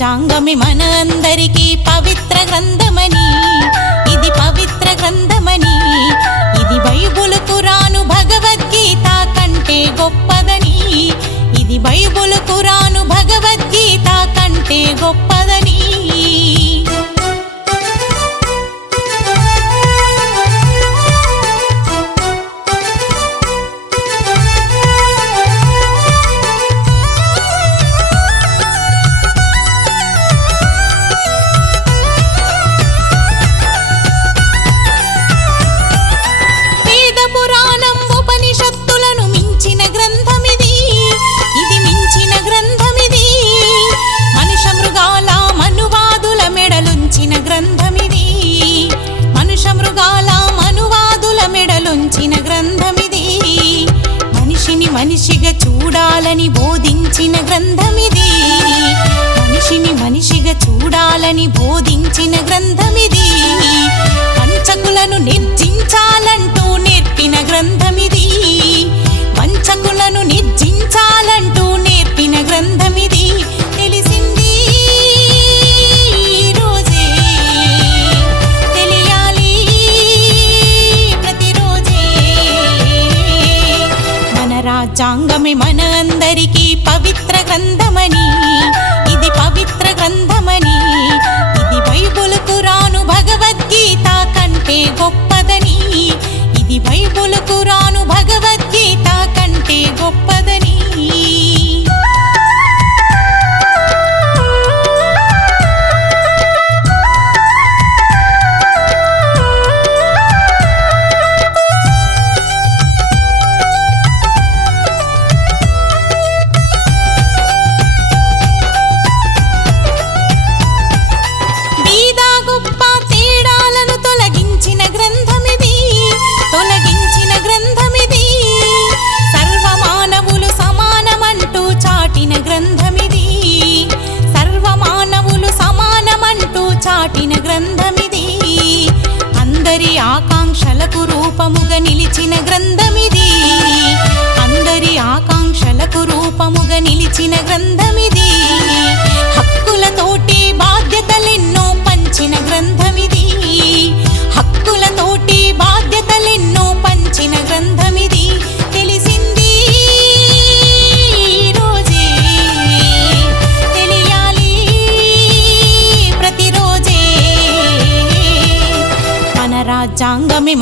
రాజ్యాంగమే మన అందరికీ పవిత్ర గ్రంథమని, ఇది పవిత్ర గ్రంథమని, ఇది బైబుల్ ఖురాను భగవద్గీత కంటే గొప్పదని, ఇది బైబుల్ ఖురాను భగవద్గీత కంటే గొప్పదని. మనిషిగా చూడాలని బోధించిన గ్రంథమిది, మనిషిని మనిషిగా చూడాలని బోధించిన గ్రంథమిది, వంచకులను నిర్జించాలంటూ నేర్పిన గ్రంథమిది, వంచకులను నిర్జించాలంటూ నేర్పిన గ్రంథమిది. తెలిసింది రోజే తెలియాలి ప్రతిరోజే, మన రాజ్యాంగమే మన అందరికీ పవిత్ర గ్రంథమని, ఇది పవిత్ర గ్రంథమని, ఇది బైబుల్ ఖురాను భగవద్గీత కంటే గొప్పదని, ఇది బైబుల్ ఖురాను భగవద్గీత కంటే గొప్పదని. అందరి ఆకాంక్షలకు రూపముగా నిలిచిన గ్రంథమిది, అందరి ఆకాంక్షలకు రూపముగా నిలిచిన గ్రంథమిది, హక్కులతోటి బాధ్యతలెన్నో పంచిన గ్రంథమిది, హక్కులతోటి బాధ్యతలెన్నో పంచిన గ్రంథమిది. తెలిసింది రోజే తెలియాలి ప్రతిరోజే, మన రాజ్యాంగమే